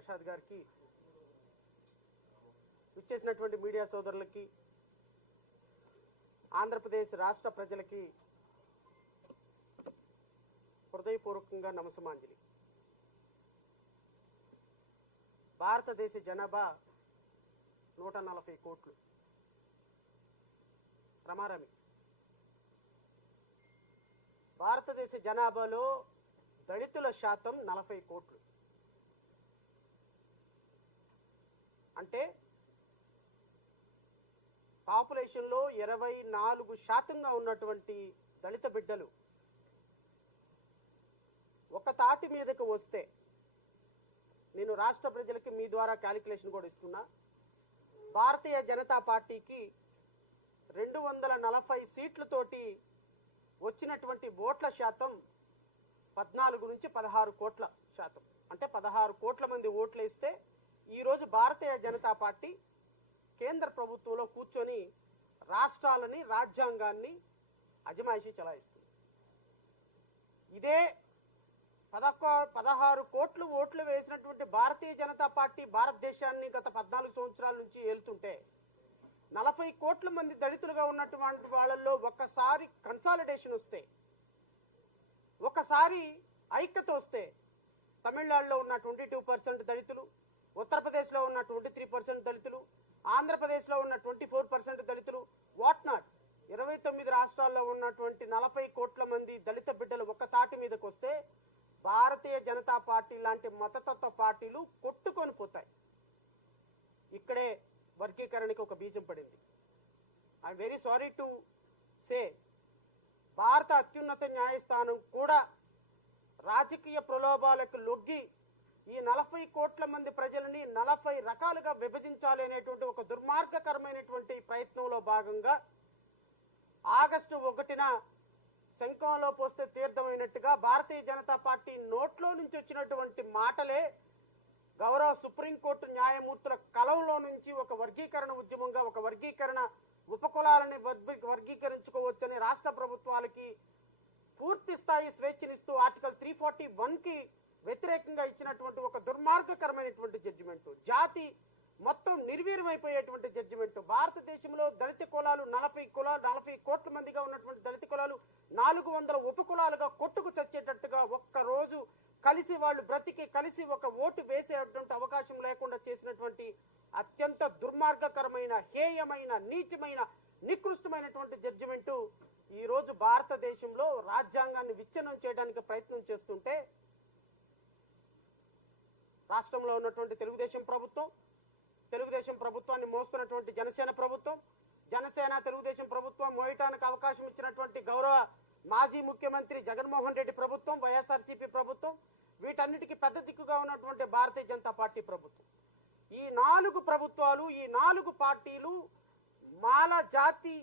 ప్రసాద్ గారికి ఇచ్చేసినటువంటి మీడియా సోదరులకి ఆంధ్రప్రదేశ్ రాష్ట్ర ప్రజలకి హృదయపూర్వకంగా నమసమాంజలి భారతదేశ జనాభా నూట నలభై కోట్లు. రమారమి. భారతదేశ జనాభాలో దళితుల శాతం నలభై కోట్లు. అంటే పాపులేషన్లో ఇరవై నాలుగు శాతంగా ఉన్నటువంటి దళిత బిడ్డలు ఒక తాటి మీదకు వస్తే నేను రాష్ట్ర ప్రజలకి మీ ద్వారా క్యాలిక్యులేషన్ కూడా ఇస్తున్నా భారతీయ జనతా పార్టీకి రెండు వందల నలభై సీట్లతోటి వచ్చినటువంటి ఓట్ల శాతం పద్నాలుగు నుంచి పదహారు కోట్ల శాతం. అంటే పదహారు కోట్ల మంది ఓట్లు వేస్తే ఈరోజు భారతీయ జనతా పార్టీ కేంద్ర ప్రభుత్వంలో కూర్చొని రాష్ట్రాలని రాజ్యాంగాన్ని అజమాయిషీ చలాయిస్తుంది. ఇదే పదకొ పదహారు కోట్లు ఓట్లు వేసినటువంటి భారతీయ జనతా పార్టీ భారతదేశాన్ని గత పద్నాలుగు సంవత్సరాల నుంచి ఏలుతుంటే నలభై కోట్ల మంది దళితులుగా ఉన్నటువంటి వాళ్ళల్లో ఒక్కసారి కన్సాలిడేషన్ వస్తే ఒకసారి ఐక్యత వస్తే తమిళనాడులో ఉన్న ట్వంటీ టూ పర్సెంట్ దళితులు ఉత్తరప్రదేశ్లో ఉన్న ట్వంటీ త్రీ పర్సెంట్ దళితులు ఆంధ్రప్రదేశ్లో ఉన్న ట్వంటీ ఫోర్ పర్సెంట్ దళితులు వాట్ నాట్? ఇరవై తొమ్మిది రాష్ట్రాల్లో ఉన్నటువంటి నలభై కోట్ల మంది దళిత బిడ్డలు ఒక తాటి మీదకి వస్తే భారతీయ జనతా పార్టీ లాంటి మతతత్వ పార్టీలు కొట్టుకొని పోతాయి. ఇక్కడే వర్గీకరణకి ఒక బీజం పడింది. I'm very sorry to say భారత అత్యున్నత న్యాయస్థానం కూడా రాజకీయ ప్రలోభాలకు లొగ్గి ఈ నలభై కోట్ల మంది ప్రజలని నలభై రకాలుగా విభజించాలి అనేటువంటి ఒక దుర్మార్గకరమైనటువంటి ప్రయత్నంలో భాగంగా ఆగస్టు ఒకటిన శంఖంలో పోస్తే తీర్థమైనట్టుగా భారతీయ జనతా పార్టీ నోట్లో నుంచి వచ్చినటువంటి మాటలే గౌరవ సుప్రీంకోర్టు న్యాయమూర్తుల కలంలో నుంచి ఒక వర్గీకరణ ఉద్యమంగా ఒక వర్గీకరణ ఉపకులాలని వర్గీకరించుకోవచ్చని రాష్ట్ర ప్రభుత్వాలకి పూర్తి స్థాయి స్వేచ్ఛనిస్తూ ఆర్టికల్ త్రీ ఫార్టీ వన్కి వ్యతిరేకంగా ఇచ్చినటువంటి ఒక దుర్మార్గకరమైనటువంటి జడ్జిమెంట్ జాతి మొత్తం నిర్వీర్యమైపోయేటువంటి జడ్జిమెంట్ భారతదేశంలో దళిత కులాలు నలభై కులాలు నలభై కోట్ల మందిగా ఉన్నటువంటి దళిత కులాలు నాలుగు వందల ఉపకులాలుగా కొట్టుకు చచ్చేటట్టుగా ఒక్క రోజు కలిసి వాళ్ళు బ్రతికి కలిసి ఒక ఓటు వేసేటువంటి అవకాశం లేకుండా చేసినటువంటి అత్యంత దుర్మార్గకరమైన హేయమైన నీచమైన నికృష్టమైనటువంటి జడ్జిమెంటు ఈ రోజు భారతదేశంలో రాజ్యాంగాన్ని విచ్ఛిన్నం చేయడానికి ప్రయత్నం చేస్తుంటే రాష్ట్రంలో ఉన్నటువంటి తెలుగుదేశం ప్రభుత్వం తెలుగుదేశం ప్రభుత్వాన్ని మోస్తున్నటువంటి జనసేన ప్రభుత్వం జనసేన తెలుగుదేశం ప్రభుత్వం మోయటానికి అవకాశం ఇచ్చినటువంటి గౌరవ మాజీ ముఖ్యమంత్రి జగన్మోహన్ రెడ్డి ప్రభుత్వం వైఎస్ఆర్సీపీ ప్రభుత్వం వీటన్నిటికీ పెద్ద దిక్కుగా ఉన్నటువంటి భారతీయ జనతా పార్టీ ప్రభుత్వం. ఈ నాలుగు ప్రభుత్వాలు ఈ నాలుగు పార్టీలు మాల జాతి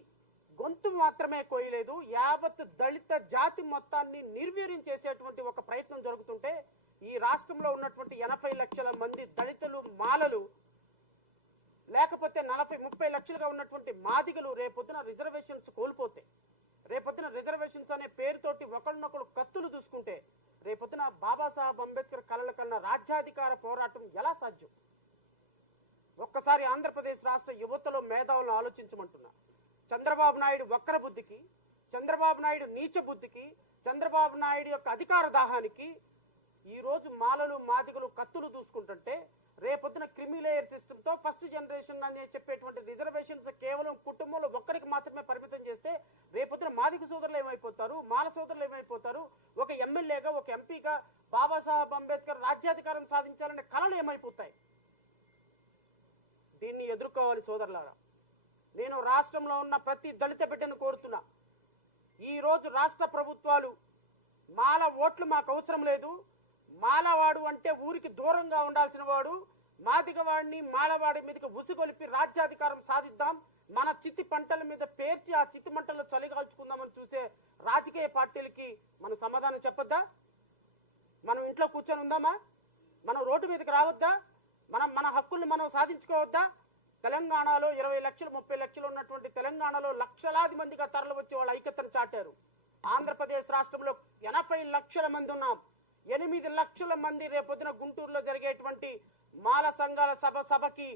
గొంతు మాత్రమే కోయలేదు. యావత్ దళిత జాతి మొత్తాన్ని నిర్వీర్యం చేసేటువంటి ఒక ప్రయత్నం జరుగుతుంటే ఈ రాష్ట్రంలో ఉన్నటువంటి ఎనభై లక్షల మంది దళితులు మాలలు లేకపోతే నలభై ముప్పై లక్షలుగా ఉన్నటువంటి మాదిగలు రేపొద్దున రిజర్వేషన్స్ కోల్పోతే రేపొద్దున రిజర్వేషన్స్ అనే పేరుతోటి ఒకళ్ళనొకడు కత్తులు చూసుకుంటే రేపొద్దున బాబాసాహెబ్ అంబేద్కర్ కలల కన్నా రాజ్యాధికార పోరాటం ఎలా సాధ్యం? ఒక్కసారి ఆంధ్రప్రదేశ్ రాష్ట్ర యువతలో మేధావులను ఆలోచించమంటున్నా. చంద్రబాబు నాయుడు వక్ర బుద్ధికి చంద్రబాబు నాయుడు నీచ బుద్ధికి చంద్రబాబు నాయుడు యొక్క అధికార దాహానికి ఈరోజు మాలలు మాదిగలు కత్తులు దూసుకుంటుంటే రేపొద్దున క్రిమిలేయర్ సిస్టమ్ ఫస్ట్ జనరేషన్ అని చెప్పేటువంటి రిజర్వేషన్స్ కేవలం కుటుంబంలో ఒక్కడికి మాత్రమే పరిమితం చేస్తే రేపొద్దున మాదిగ సోదరులు ఏమైపోతారు? మాల సోదరులు ఏమైపోతారు? ఒక ఎమ్మెల్యేగా ఒక ఎంపీగా బాబాసాహెబ్ అంబేద్కర్ రాజ్యాధికారం సాధించాలనే కళలు ఏమైపోతాయి? దీన్ని ఎదుర్కోవాలి సోదరులారా. నేను రాష్ట్రంలో ఉన్న ప్రతి దళిత బిడ్డను కోరుతున్నా. ఈరోజు రాష్ట్ర ప్రభుత్వాలు మాల ఓట్లు మాకు అవసరం లేదు. మాలవాడు అంటే ఊరికి దూరంగా ఉండాల్సిన వాడు. మాదిగవాడిని మాలవాడి మీదకి ఉసుగొలిపి రాజ్యాధికారం సాధిద్దాం. మన చిత్తి పంటల మీద పేర్చి ఆ చిత్తి మంటల్లో చలిగాల్చుకుందామని చూసే రాజకీయ పార్టీలకి మనం సమాధానం చెప్పొద్దా? మనం ఇంట్లో కూర్చొని ఉందామా? మనం రోడ్డు మీదకి రావద్దా? మనం మన హక్కుల్ని మనం సాధించుకోవద్దా? తెలంగాణలో ఇరవై లక్షలు ముప్పై లక్షలు ఉన్నటువంటి తెలంగాణలో లక్షలాది మందిగా తరలి వచ్చి వాళ్ళ ఐక్యతను చాటారు. ఆంధ్రప్రదేశ్ రాష్ట్రంలో ఎనభై లక్షల మంది ఉన్నాం. ఎనిమిది లక్షల మంది రేపొద్దున గుంటూరులో జరిగేటువంటి మాల సంఘాల సభ సభకి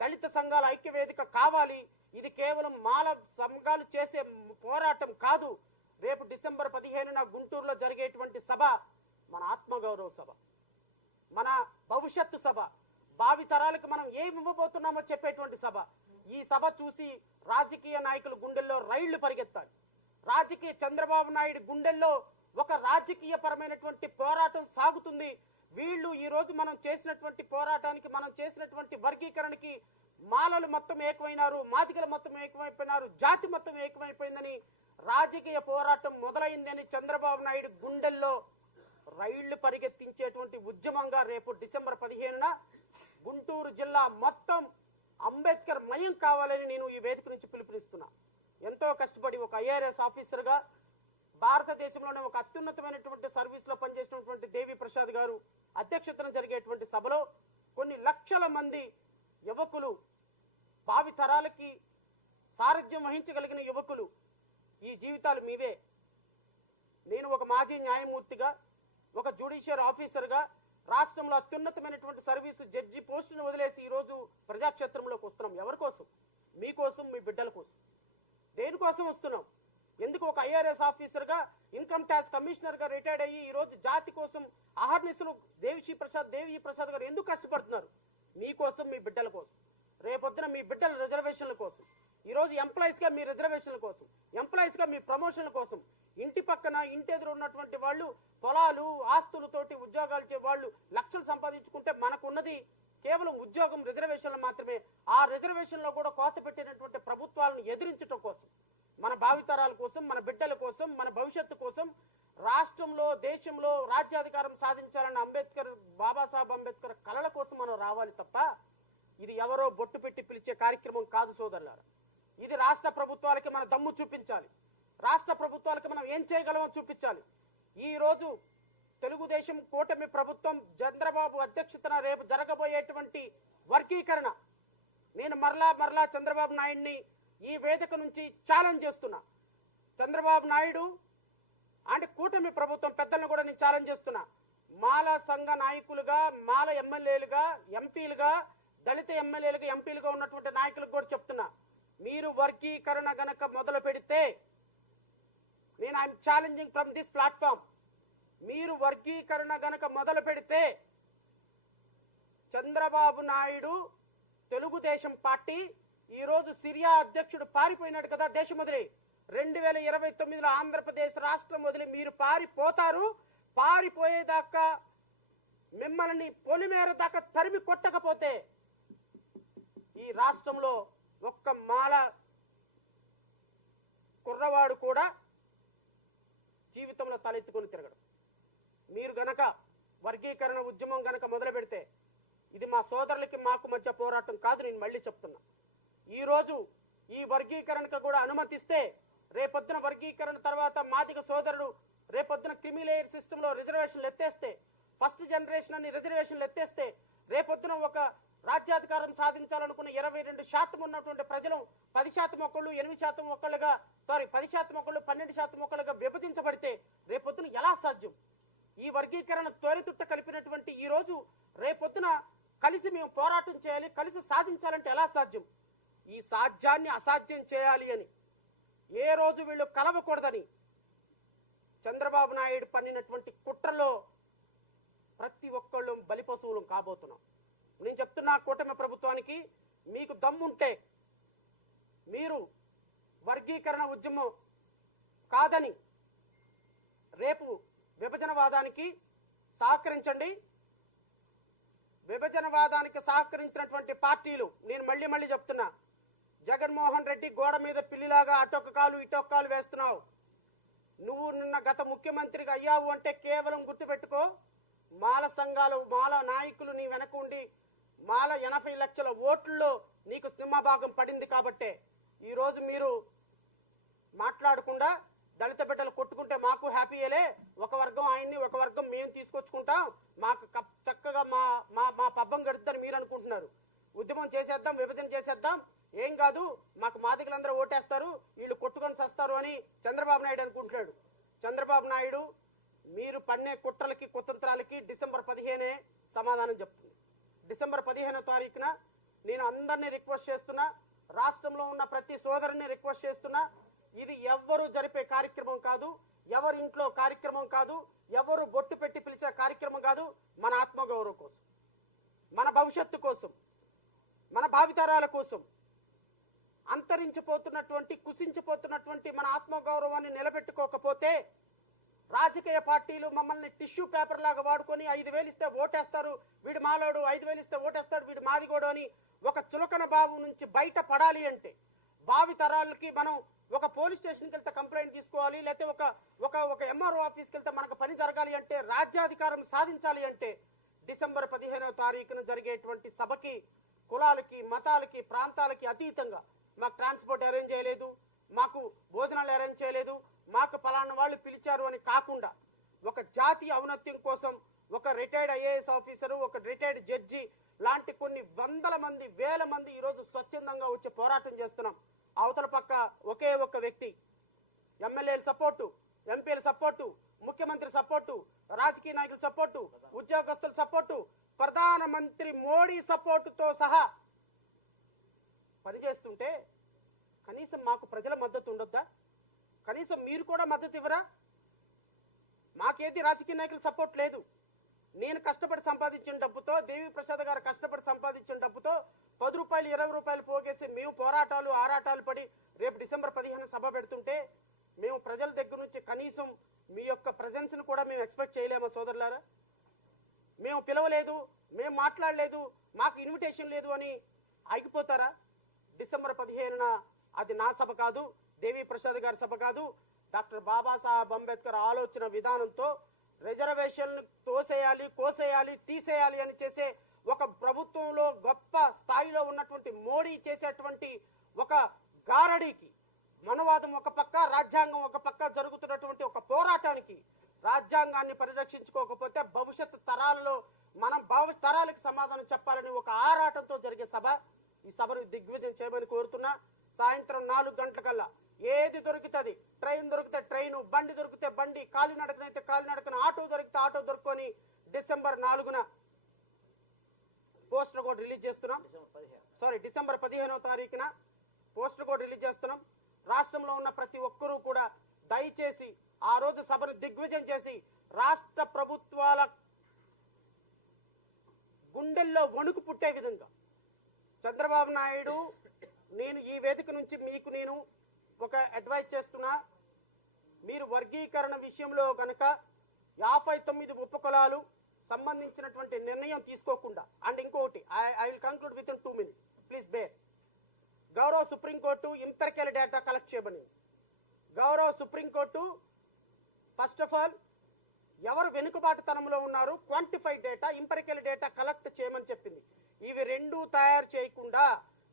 దళిత సంఘాల ఐక్యవేదిక కావాలి. ఇది కేవలం మాల సంఘాలు చేసే పోరాటం కాదు. రేపు డిసెంబర్ పదిహేనున గుంటూరులో జరిగేటువంటి సభ మన ఆత్మగౌరవ సభ మన భవిష్యత్తు సభ భావి తరాలకు మనం ఏమి ఇవ్వబోతున్నామో చెప్పేటువంటి సభ. ఈ సభ చూసి రాజకీయ నాయకుల గుండెల్లో రైళ్ళు పరిగెత్తాలి రాజకీయ చంద్రబాబు నాయుడు గుండెల్లో ఒక రాజకీయ పరమైనటువంటి పోరాటం సాగుతుంది. వీళ్ళు ఈ రోజు మనం చేసినటువంటి పోరాటానికి మనం చేసినటువంటి వర్గీకరణకి మాలలు మొత్తం ఏకమైనారు మాదిగలు మొత్తం ఏకమైపోయినారు జాతి మొత్తం ఏకమైపోయిందని రాజకీయ పోరాటం మొదలైందని చంద్రబాబు నాయుడు గుండెల్లో రైళ్ళు పరిగెత్తించేటువంటి ఉద్యమంగా రేపు డిసెంబర్ పదిహేనున గుంటూరు జిల్లా మొత్తం అంబేద్కర్ మయం కావాలని నేను ఈ వేదిక నుంచి పిలుపునిస్తున్నా. ఎంతో కష్టపడి ఒక ఐఆర్ఎస్ ఆఫీసర్గా భారతదేశంలోనే ఒక అత్యున్నతమైనటువంటి సర్వీస్లో పనిచేసినటువంటి దేవి ప్రసాద్ గారు అధ్యక్షతన జరిగేటువంటి సభలో కొన్ని లక్షల మంది యువకులు భావి తరాలకి సారథ్యం వహించగలిగిన యువకులు ఈ జీవితాలు మీవే. నేను ఒక మాజీ న్యాయమూర్తిగా ఒక జ్యుడిషియర్ ఆఫీసర్గా రాష్ట్రంలో అత్యున్నతమైనటువంటి సర్వీసు జడ్జి పోస్టును వదిలేసి ఈరోజు ప్రజాక్షేత్రంలోకి వస్తున్నాం. ఎవరి కోసం? మీకోసం మీ బిడ్డల కోసం. దేనికోసం వస్తున్నాం? ఎందుకు ఒక ఐఆర్ఎస్ ఆఫీసర్గా ఇన్కమ్ ట్యాక్స్ కమిషనర్గా రిటైర్డ్ అయ్యి ఈ రోజు జాతి కోసం అహర్నిశలు దేవిశ్రీ ప్రసాద్ దేవి ప్రసాద్ గారు ఎందుకు కష్టపడుతున్నారు? మీకోసం మీ బిడ్డల కోసం. రేపొద్దున మీ బిడ్డల రిజర్వేషన్ల కోసం. ఈ రోజు ఎంప్లాయీస్గా మీ రిజర్వేషన్ల కోసం. ఎంప్లాయీస్గా మీ ప్రమోషన్ల కోసం. ఇంటి పక్కన ఇంటి ఎదురు ఉన్నటువంటి వాళ్ళు పొలాలు ఆస్తులతోటి ఉద్యోగాలు వాళ్ళు లక్షలు సంపాదించుకుంటే మనకున్నది కేవలం ఉద్యోగం రిజర్వేషన్లు మాత్రమే. ఆ రిజర్వేషన్లో కూడా కోత పెట్టినటువంటి ప్రభుత్వాలను ఎదిరించడం కోసం. మన భావితరాల కోసం మన బిడ్డల కోసం మన భవిష్యత్తు కోసం రాష్ట్రంలో దేశంలో రాజ్యాధికారం సాధించాలన్న అంబేద్కర్ బాబాసాహెబ్ అంబేద్కర్ కళల కోసం మనం రావాలి తప్ప ఇది ఎవరో బొట్టు పెట్టి పిలిచే కార్యక్రమం కాదు సోదరులారు. ఇది రాష్ట్ర ప్రభుత్వాలకి మన దమ్ము చూపించాలి. రాష్ట్ర ప్రభుత్వాలకి మనం ఏం చేయగలమో చూపించాలి. ఈ రోజు తెలుగుదేశం కూటమి ప్రభుత్వం చంద్రబాబు అధ్యక్షతన రేపు జరగబోయేటువంటి వర్గీకరణ. నేను మరలా మరలా చంద్రబాబు నాయుడిని ఈ వేదిక నుంచి ఛాలెంజ్ చేస్తున్నా. చంద్రబాబు నాయుడు అంటే కూటమి ప్రభుత్వం పెద్దలను కూడా నేను ఛాలెంజ్ చేస్తున్నా. మాల సంఘ నాయకులుగా మాల ఎమ్మెల్యేలుగా ఎంపీలుగా దళిత ఎమ్మెల్యేలుగా ఎంపీలుగా ఉన్నటువంటి నాయకులకు కూడా చెప్తున్నా. మీరు వర్గీకరణ గనక మొదలు పెడితే నేను I'm challenging from this platform మీరు వర్గీకరణ గనక మొదలు పెడితే చంద్రబాబు నాయుడు తెలుగుదేశం పార్టీ ఈ రోజు సిరియా అధ్యక్షుడు పారిపోయినాడు కదా దేశం వదిలి రెండు వేల ఇరవై తొమ్మిదిలో ఆంధ్రప్రదేశ్ రాష్ట్రం వదిలి మీరు పారిపోతారు. పారిపోయేదాకా మిమ్మల్ని పొలిమేర దాకా తరిమి కొట్టకపోతే ఈ రాష్ట్రంలో ఒక్క మాల కుర్రవాడు కూడా జీవితంలో తలెత్తుకొని తిరగడు. మీరు గనక వర్గీకరణ ఉద్యమం గనక మొదలు పెడితే ఇది మా సోదరులకి మాకు మధ్య పోరాటం కాదు నేను మళ్ళీ చెప్తున్నా. ఈరోజు ఈ వర్గీకరణకు కూడా అనుమతిస్తే రేపొద్దున వర్గీకరణ తర్వాత మాదిగ సోదరుడు రేపొద్దున క్రిమిలేయర్ సిస్టమ్లో రిజర్వేషన్లు ఎత్తేస్తే ఫస్ట్ జనరేషన్ అని రిజర్వేషన్లు ఎత్తేస్తే రేపొద్దున ఒక రాజ్యాధికారం సాధించాలనుకున్న ఇరవై రెండు శాతం ఉన్నటువంటి ప్రజలు పది శాతం ఒకళ్ళు ఎనిమిది శాతం ఒకళ్ళుగా సారీ పది శాతం ఒకళ్ళు పన్నెండు శాతం ఒకళ్ళుగా విభజించబడితే రేపొద్దున ఎలా సాధ్యం? ఈ వర్గీకరణ తొలితుట్ట కలిపినటువంటి ఈ రోజు రేపొద్దున కలిసి మేము పోరాటం చేయాలి కలిసి సాధించాలంటే ఎలా సాధ్యం? ఈ సాధ్యాన్ని అసాధ్యం చేయాలి అని. ఏ రోజు వీళ్ళు కలవకూడదని చంద్రబాబు నాయుడు పన్నినటువంటి కుట్రలో ప్రతి ఒక్కళ్ళు బలిపశువులం కాబోతున్నాం. నేను చెప్తున్నా కూటమి ప్రభుత్వానికి మీకు దమ్ముంటే మీరు వర్గీకరణ ఉద్యమం కాదని రేపు విభజనవాదానికి సహకరించండి. విభజనవాదానికి సహకరించినటువంటి పార్టీలు నేను మళ్ళీ మళ్ళీ చెప్తున్నా జగన్మోహన్ రెడ్డి గోడ మీద పిల్లిలాగా అటొక్క కాలు ఇటొక్క కాలు వేస్తున్నావు. నువ్వు నిన్న గత ముఖ్యమంత్రిగా అయ్యావు అంటే కేవలం గుర్తుపెట్టుకో మాల సంఘాలు మాల నాయకులు నీ వెనక ఉండి మాల ఎనభై లక్షల ఓట్లలో నీకు సింహభాగం పడింది కాబట్టే. ఈరోజు మీరు మాట్లాడకుండా దళిత బిడ్డలు కొట్టుకుంటే మాకు హ్యాపీయేలే ఒక వర్గం ఆయన్ని ఒక వర్గం మేము తీసుకొచ్చుకుంటాం. మాకు చక్కగా మా మా మా పబ్బం గడుద్దని మీరు అనుకుంటున్నారు. ఉద్యమం చేసేద్దాం విభజన చేసేద్దాం. ఏం కాదు మాకు మాదికలందరూ ఓటేస్తారు వీళ్ళు కొట్టుకొని చస్తారు అని చంద్రబాబు నాయుడు అనుకుంటున్నాడు. చంద్రబాబు నాయుడు మీరు పన్నే కుట్రలకి కుతంత్రాలకి డిసెంబర్ పదిహేనే సమాధానం చెప్తుంది. డిసెంబర్ పదిహేనో తారీఖున నేను అందరినీ రిక్వెస్ట్ చేస్తున్నా రాష్ట్రంలో ఉన్న ప్రతి సోదరుని రిక్వెస్ట్ చేస్తున్నా ఇది ఎవ్వరు జరిపే కార్యక్రమం కాదు ఎవరి ఇంట్లో కార్యక్రమం కాదు ఎవరు బొట్టు పెట్టి పిలిచే కార్యక్రమం కాదు మన ఆత్మగౌరవం కోసం మన భవిష్యత్తు కోసం మన భావితరాల కోసం. అంతరించిపోతున్నటువంటి కుసించిపోతున్నటువంటి మన ఆత్మగౌరవాన్ని నిలబెట్టుకోకపోతే రాజకీయ పార్టీలు మమ్మల్ని టిష్యూ పేపర్ లాగా వాడుకొని ఐదు వేలు ఇస్తే ఓటేస్తారు వీడు మాలోడు ఐదు వేలు ఇస్తే ఓటేస్తాడు వీడు మాదిగోడు అని ఒక చులకన భావం నుంచి బయట పడాలి అంటే భావి తరాలకి మనం ఒక పోలీస్ స్టేషన్కి వెళ్తే కంప్లైంట్ తీసుకోవాలి లేకపోతే ఒక ఒక ఒక ఎంఆర్ఓ ఆఫీస్కి వెళ్తే మనకు పని జరగాలి అంటే రాజ్యాధికారం సాధించాలి అంటే డిసెంబర్ పదిహేనవ తారీఖున జరిగేటువంటి సభకి కులాలకి మతాలకి ప్రాంతాలకి అతీతంగా మాకు ట్రాన్స్పోర్ట్ అరేంజ్ చేయలేదు మాకు భోజనాలు అరేంజ్ చేయలేదు మాకు పలానా వాళ్ళు పిలిచారు అని కాకుండా ఒక జాతీయ ఔన్నత్యం కోసం ఒక రిటైర్డ్ ఐఏఎస్ ఆఫీసరు ఒక రిటైర్డ్ జడ్జి లాంటి కొన్ని వందల మంది వేల మంది ఈరోజు స్వచ్ఛందంగా వచ్చి పోరాటం చేస్తున్నాం. అవతల పక్క ఒకే ఒక్క వ్యక్తి ఎమ్మెల్యేల సపోర్టు ఎంపీల సపోర్టు ముఖ్యమంత్రి సపోర్టు రాజకీయ నాయకుల సపోర్టు ఉద్యోగస్తుల సపోర్టు ప్రధానమంత్రి మోడీ సపోర్టుతో సహా పనిచేస్తుంటే కనీసం మాకు ప్రజల మద్దతు ఉండొద్దా? కనీసం మీరు కూడా మద్దతు ఇవ్వరా? మాకేది రాజకీయ నాయకుల సపోర్ట్ లేదు. నేను కష్టపడి సంపాదించిన డబ్బుతో దేవి ప్రసాద్ గారు కష్టపడి సంపాదించిన డబ్బుతో పది రూపాయలు ఇరవై రూపాయలు పోగేసి మేము పోరాటాలు ఆరాటాలు పడి రేపు డిసెంబర్ పదిహేను సభ పెడుతుంటే మేము ప్రజల దగ్గర నుంచి కనీసం మీ యొక్క ప్రజెన్స్ను కూడా మేము ఎక్స్పెక్ట్ చేయలేమా సోదరులారా? మేము పిలవలేదు మేము మాట్లాడలేదు మాకు ఇన్విటేషన్ లేదు అని ఆగిపోతారా? డిసెంబర్ పదిహేనున అది నా సభ కాదు దేవి ప్రసాద్ గారి సభ కాదు. డాక్టర్ బాబాసాహెబ్ అంబేద్కర్ ఆలోచన విధానంతో రిజర్వేషన్లు తోసేయాలి కోసేయాలి తీసేయాలి అని చేసే ఒక ప్రభుత్వంలో గొప్ప స్థాయిలో ఉన్నటువంటి మోడీ చేసేటువంటి ఒక గారడీకి మనవాదం ఒక పక్క రాజ్యాంగం ఒక పక్క జరుగుతున్నటువంటి ఒక పోరాటానికి రాజ్యాంగాన్ని పరిరక్షించుకోకపోతే భవిష్యత్తు తరాలలో మనం భవిష్యత్ తరాలకు సమాధానం చెప్పాలని ఒక ఆరాటంతో జరిగే సభ ఈ సభను దిగ్విజయం చేయమని కోరుతున్నా. సాయంత్రం నాలుగు గంటలకల్లా ఏది దొరుకుతుంది? ట్రైన్ దొరికితే ట్రైన్ బండి దొరికితే బండి కాలినడకనైతే కాలినడకన ఆటో దొరికితే ఆటో దొరుకుని డిసెంబర్ నాలుగున పోస్టర్ కోడ్ రిలీజ్ చేస్తున్నాం. సారీ డిసెంబర్ పదిహేనవ తారీఖున పోస్టర్ కోడ్ రిలీజ్ చేస్తున్నాం. రాష్ట్రంలో ఉన్న ప్రతి ఒక్కరూ కూడా దయచేసి ఆ రోజు సభను దిగ్విజయం చేసి రాష్ట్ర ప్రభుత్వాల గుండెల్లో వణుకు పుట్టే విధంగా చంద్రబాబు నాయుడు నేను ఈ వేదిక నుంచి మీకు నేను ఒక అడ్వైజ్ చేస్తున్నా. మీరు వర్గీకరణ విషయంలో కనుక యాభై తొమ్మిది ఉపకులాలు సంబంధించినటువంటి నిర్ణయం తీసుకోకుండా అండ్ ఇంకొకటి I will conclude with in two minutes please bear గౌరవ Supreme Court empirical data collect చేయమని. గౌరవ Supreme Court first of all ఎవరు వెనుకబాటుతనంలో ఉన్నారు quantified data empirical data collect చేయమని చెప్పింది. ఇవి రెండు తయారు చేయకుండా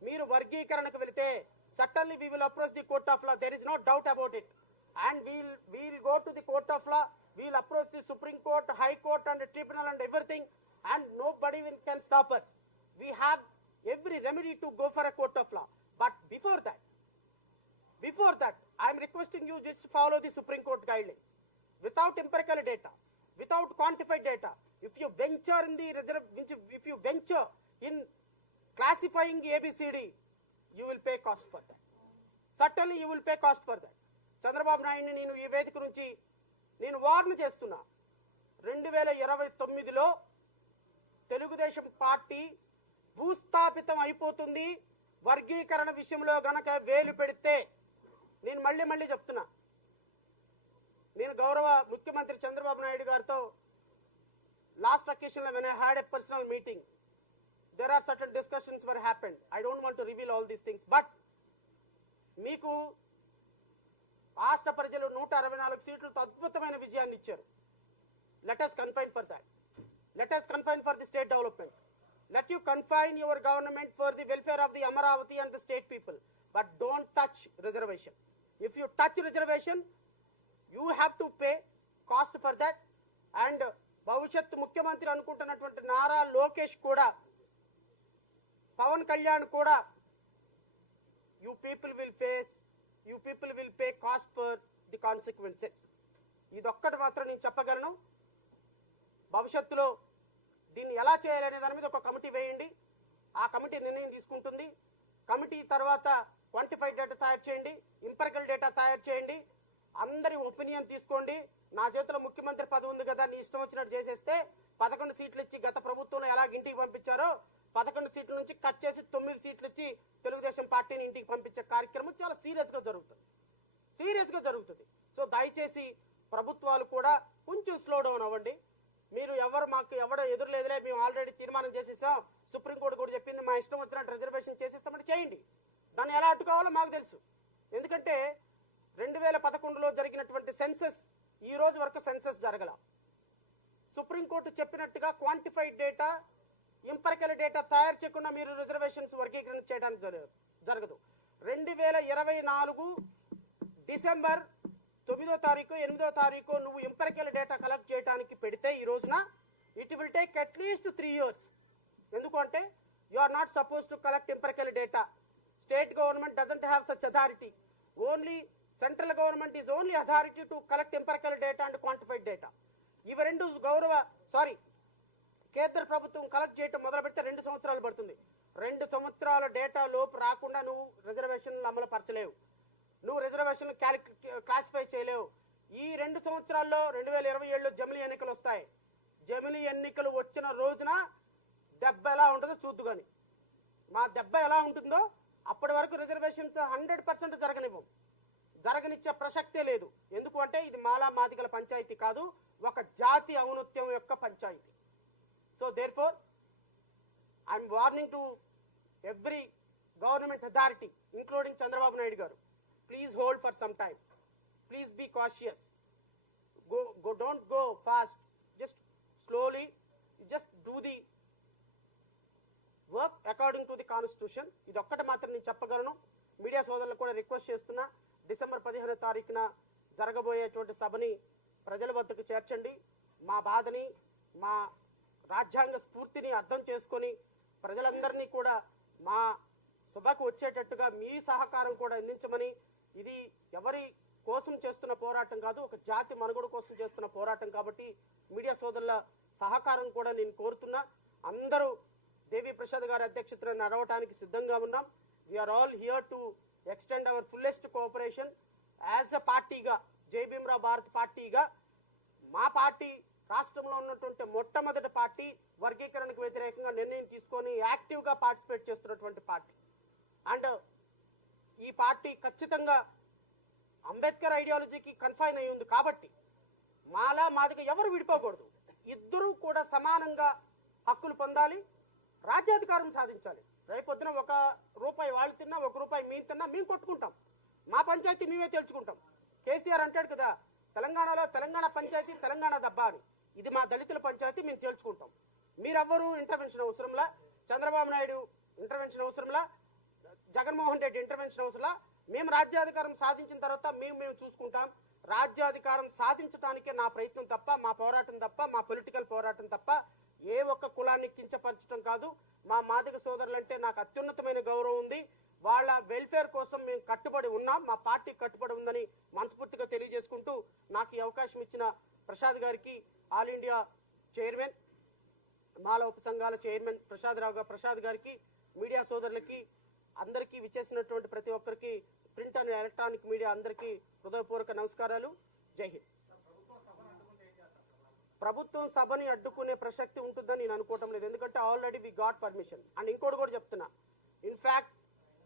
మీరు వర్గీకరణకు వెళితే suddenly we will approach the court of law there is no doubt about it and we'll we'll go to the court of law we'll approach the Supreme Court high court and tribunal and everything and nobody will can stop us we have every remedy to go for a court of law but before that before that I'm requesting you just follow the Supreme Court Court guidelines. Without empirical data, without quantified data, if you venture in the reserve, if you venture in classifying ABCD, you will pay cost for that. Certainly you will pay cost for that. Chandrababu నాయుడిని నేను ఈ వేదిక నుంచి నేను warn చేస్తున్నా రెండు వేల ఇరవై తొమ్మిదిలో తెలుగుదేశం పార్టీ భూస్థాపితం అయిపోతుంది వర్గీకరణ విషయంలో గనక వేలు పెడితే నేను మళ్ళీ మళ్ళీ చెప్తున్నా నేను గౌరవ ముఖ్యమంత్రి చంద్రబాబు నాయుడు గారితో last అకేషన్లో when I had a personal meeting there are certain discussions were happened I don't want to reveal all these things but మీకు రాష్ట్ర ప్రజలు నూట అరవై నాలుగు సీట్లతో అద్భుతమైన విజయాన్ని ఇచ్చారు let us confine for that. Let us confine for the state development. Let you confine your government for the welfare of the Amaravati and the state people. But don't touch reservation. If you touch reservation, you have to pay cost for that. And భవిష్యత్ ముఖ్యమంత్రి అనుకుంటున్నటువంటి నారా లోకేష్ కూడా పవన్ కళ్యాణ్ కూడా you people will face you people will pay cost for the consequences ఇదొక్కటి మాత్రం నేను చెప్పగలను. భవిష్యత్తులో దీన్ని ఎలా చేయాలనే దాని మీద ఒక కమిటీ వేయండి. ఆ కమిటీ నిర్ణయం తీసుకుంటుంది. కమిటీ తర్వాత క్వాంటిఫైడ్ డేటా తయారు చేయండి ఇంపెరికల్ డేటా తయారు చేయండి. అందరి ఒపీనియన్ తీసుకోండి. నా చేతిలో ముఖ్యమంత్రి పదవి ఉంది కదా నీ ఇష్టం వచ్చినట్టు చేసేస్తే పదకొండు సీట్లు ఇచ్చి గత ప్రభుత్వంలో ఎలా ఇంటికి పంపించారో పదకొండు సీట్ల నుంచి కట్ చేసి తొమ్మిది సీట్లు ఇచ్చి తెలుగుదేశం పార్టీని ఇంటికి పంపించే కార్యక్రమం చాలా సీరియస్గా జరుగుతుంది. సీరియస్గా జరుగుతుంది. సో దయచేసి ప్రభుత్వాలు కూడా కొంచెం స్లో డౌన్ అవ్వండి. మీరు ఎవరు మాకు ఎవడో ఎదురులేదులే మేము ఆల్రెడీ తీర్మానం చేసేసాం. సుప్రీంకోర్టు కూడా చెప్పింది మా ఇష్టం వచ్చినట్టు రిజర్వేషన్ చేసేస్తామని చేయండి. దాన్ని ఎలా అడ్డుకోవాలో మాకు తెలుసు. ఎందుకంటే రెండు వేల పదకొండులో జరిగినటువంటి సెన్సెస్ ఈ రోజు వరకు సెన్సెస్ జరగల. సుప్రీంకోర్టు చెప్పినట్టుగా క్వాంటిఫైడ్ డేటా ఇంపరికల్ డేటా తయారు చేయకుండా మీరు రిజర్వేషన్స్ వర్గీకరణ చేయడానికి జరగదు జరగదు. రెండు వేల ఇరవై నాలుగు డిసెంబర్ తొమ్మిదో తారీఖు ఎనిమిదో తారీఖు నువ్వు ఇంపరికల్ డేటా కలెక్ట్ చేయడానికి పెడితే ఈ రోజున it will take at least three years. ఎందుకంటే you are not suppose to collect empirical data. State government doesn't have such authority. Only central government is only authority to collect empirical data and quantified data. ఇవి రెండు గౌరవ sorry కేంద్ర ప్రభుత్వం collect చేయటం మొదలు పెడితే రెండు సంవత్సరాలు పడుతుంది. రెండు సంవత్సరాల డేటా లోపు రాకుండా నువ్వు రిజర్వేషన్లు అమలు పరచలేవు నువ్వు రిజర్వేషన్ క్లాసిఫై చేయలేవు. ఈ రెండు సంవత్సరాల్లో రెండు వేల ఇరవై ఏడులో జమిలి ఎన్నికలు వస్తాయి. జమిలి ఎన్నికలు వచ్చిన రోజున దెబ్బ ఎలా ఉంటుందో చూద్దు కానీ మా దెబ్బ ఎలా ఉంటుందో అప్పటి వరకు రిజర్వేషన్స్ హండ్రెడ్ పర్సెంట్ జరగనివ్వం. జరగనిచ్చే ప్రసక్తే లేదు. ఎందుకు అంటే ఇది మాలా మాదిగల పంచాయతీ కాదు ఒక జాతి ఔన్నత్యం యొక్క పంచాయతీ. So therefore I'm warning to every government authority including Chandrababu Naidu garu please hold for some time please be cautious go go don't go fast. Just slowly just do the work according to the constitution ఇది ఒక్కటి మాత్రం నేను చెప్పగలను. Media సోదరులకు కూడా request చేస్తున్నా December పదిహేనో తారీఖున జరగబోయేటువంటి సభని ప్రజల వద్దకు చేర్చండి. మా బాధని మా రాజ్యాంగ స్ఫూర్తిని అర్థం చేసుకొని ప్రజలందరినీ కూడా మా సభకు వచ్చేటట్టుగా మీ సహకారం కూడా అందించమని ఇది ఎవరి కోసం చేస్తున్న పోరాటం కాదు ఒక జాతి మనుగడ కోసం చేస్తున్న పోరాటం కాబట్టి మీడియా సోదరుల సహకారం కూడా నేను కోరుతున్నా. అందరూ దేవి ప్రసాద్ గారి అధ్యక్షతన నడవటానికి సిద్ధంగా ఉన్నాం. We're all here to extend our fullest cooperation as a పార్టీగా జై భీమ్రావ్ భారత్ పార్టీగా మా పార్టీ రాష్ట్రంలో ఉన్నటువంటి మొట్టమొదటి పార్టీ వర్గీకరణకు వ్యతిరేకంగా నిర్ణయం తీసుకొని యాక్టివ్గా పార్టిసిపేట్ చేస్తున్నటువంటి పార్టీ. అండ్ ఈ పార్టీ ఖచ్చితంగా అంబేద్కర్ ఐడియాలజీకి కన్ఫైన్ అయి ఉంది కాబట్టి మాలా మాదిగా ఎవరు విడిపోకూడదు. ఇద్దరూ కూడా సమానంగా హక్కులు పొందాలి రాజ్యాధికారం సాధించాలి. రేపొద్దున ఒక రూపాయి వాళ్ళు తిన్నా ఒక రూపాయి మేము తిన్నా మేము కొట్టుకుంటాం. మా పంచాయతీ మేమే తెలుసుకుంటాం కేసీఆర్ అంటాడు కదా తెలంగాణలో తెలంగాణ పంచాయతీ తెలంగాణ దబ్బా ఇది మా దళితుల పంచాయతీ మేము తేల్చుకుంటాం. మీరెవ్వరూ ఇంటర్వెన్షన్ అవసరంలా? చంద్రబాబు నాయుడు ఇంటర్వెన్షన్ అవసరంలా? జగన్మోహన్ రెడ్డి ఇంటర్వెన్షన్ అవసరంలా? మేము రాజ్యాధికారం సాధించిన తర్వాత మేము మేము చూసుకుంటాం. రాజ్యాధికారం సాధించడానికే నా ప్రయత్నం తప్ప మా పోరాటం తప్ప మా పొలిటికల్ పోరాటం తప్ప ఏ ఒక్క కులాన్ని కించపరచడం కాదు. మా మాదిక సోదరులంటే నాకు అత్యున్నతమైన గౌరవం ఉంది. వాళ్ళ వెల్ఫేర్ కోసం మేము కట్టుబడి ఉన్నాం. మా పార్టీ కట్టుబడి ఉందని మనస్ఫూర్తిగా తెలియజేసుకుంటూ నాకు ఈ అవకాశం ఇచ్చిన ప్రసాద్ గారికి ఆల్ ఇండియా చైర్మన్ మాల ఉపసంఘాల చైర్మన్ ప్రసాద్ రావు గారు ప్రసాద్ గారికి మీడియా సోదరులకి అందరికీ విచ్చేసినటువంటి ప్రతి ఒక్కరికి ప్రింట్ అండ్ ఎలక్ట్రానిక్ మీడియా అందరికీ హృదయపూర్వక నమస్కారాలు. జై హింద్. ప్రభుత్వం సభని అడ్డుకునే ప్రసక్తి ఉంటుందని నేను అనుకోవటం లేదు. ఎందుకంటే already we got permission and ఇంకోటి కూడా చెప్తున్నా. ఇన్ఫ్యాక్ట్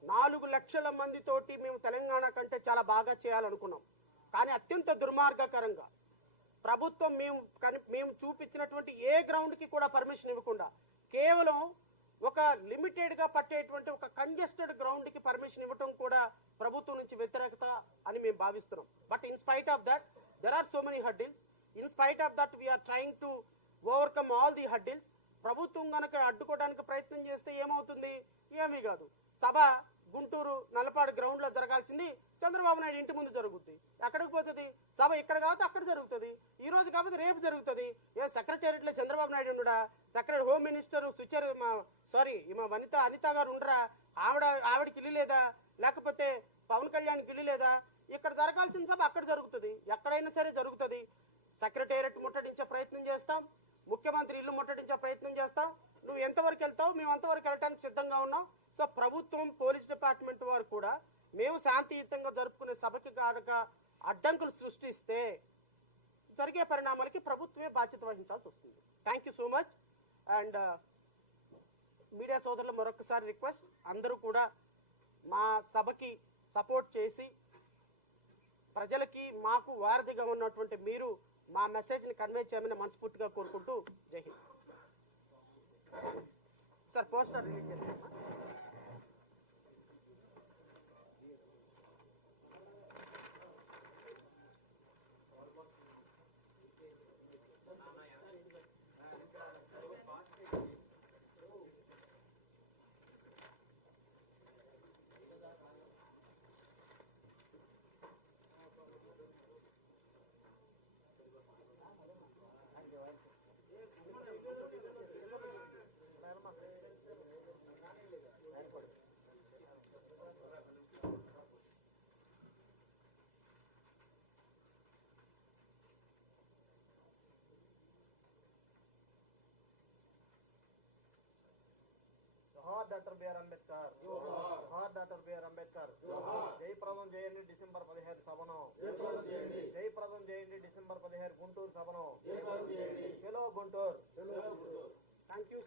నాలుగు లక్షల మంది తోటి మేము తెలంగాణ కంటే చాలా బాగా చేయాలనుకున్నాం. కానీ అత్యంత దుర్మార్గకరంగా ప్రభుత్వం మేము మేము చూపించినటువంటి ఏ గ్రౌండ్కి కూడా పర్మిషన్ ఇవ్వకుండా కేవలం ఒక లిమిటెడ్గా పట్టేటువంటి ఒక కంజెస్టెడ్ గ్రౌండ్కి పర్మిషన్ ఇవ్వటం కూడా ప్రభుత్వం నుంచి వ్యతిరేకత అని మేము భావిస్తున్నాం. But in spite of that there are so many hurdles in spite of that we're trying to overcome all the hurdles ప్రభుత్వం కనుక అడ్డుకోవడానికి ప్రయత్నం చేస్తే ఏమవుతుంది? ఏమీ కాదు. సభ గుంటూరు నల్లపాడు గ్రౌండ్లో జరగాల్సింది చంద్రబాబు నాయుడు ఇంటి ముందు జరుగుతుంది ఎక్కడికి పోతుంది? సభ ఇక్కడ కాబట్టి అక్కడ జరుగుతుంది. ఈ రోజు కాబట్టి రేపు జరుగుతుంది. ఏ సెక్రటేరియట్లో చంద్రబాబు నాయుడు ఉండడా? సెక్రటరీ హోమ్ మినిస్టర్ సుచర్ సారీ మా వనిత అనిత గారు ఉండరా? ఆవిడ ఆవిడకి ఇల్లు లేదా? లేకపోతే పవన్ కళ్యాణ్కి ఇల్లు లేదా? ఇక్కడ జరగాల్సిన సభ అక్కడ జరుగుతుంది. ఎక్కడైనా సరే జరుగుతుంది. సెక్రటేరియట్ ముట్టడించే ప్రయత్నం చేస్తాం. ముఖ్యమంత్రి ఇల్లు ముట్టడించే ప్రయత్నం చేస్తాం. నువ్వు ఎంతవరకు వెళ్తావు? మేము అంతవరకు వెళ్ళటానికి సిద్ధంగా ఉన్నాం. సో ప్రభుత్వం పోలీస్ డిపార్ట్మెంట్ వారు కూడా మేము శాంతియుతంగా జరుపుకునే సభకి కారక అడ్డంకులు సృష్టిస్తే జరిగే పరిణామాలకి ప్రభుత్వమే బాధ్యత వహించాల్సి వస్తుంది. Thank you so much and media సోదరులు మరొకసారి రిక్వెస్ట్ అందరూ కూడా మా సభకి సపోర్ట్ చేసి ప్రజలకి మాకు వారధిగా ఉన్నటువంటి మీరు మా మెసేజ్ని కన్వే చేయమని మనస్ఫూర్తిగా కోరుకుంటూ జై హింద్. సార్ పోస్టర్ రిలీజ్ చేస్తాను జోహార్ డాక్టర్ బిఆర్ అంబేద్కర్. జోహార్ డాక్టర్ బిఆర్ అంబేద్కర్. జయప్రదం చేయండి డిసెంబర్ పదిహేను సభను. జయప్రదం చేయండి డిసెంబర్ పదిహేను గుంటూరు సభను. హలో గుంటూరు. Thank you